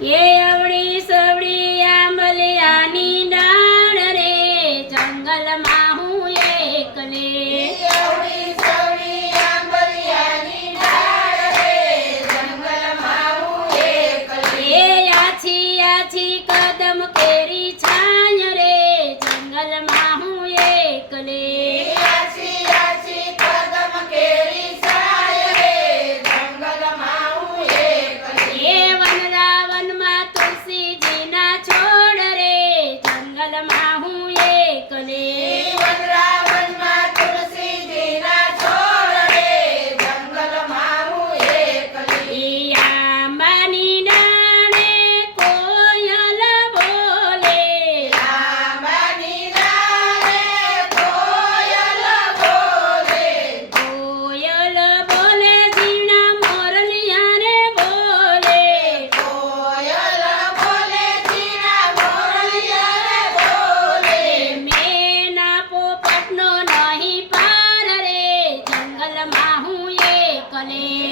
Yay! Holly.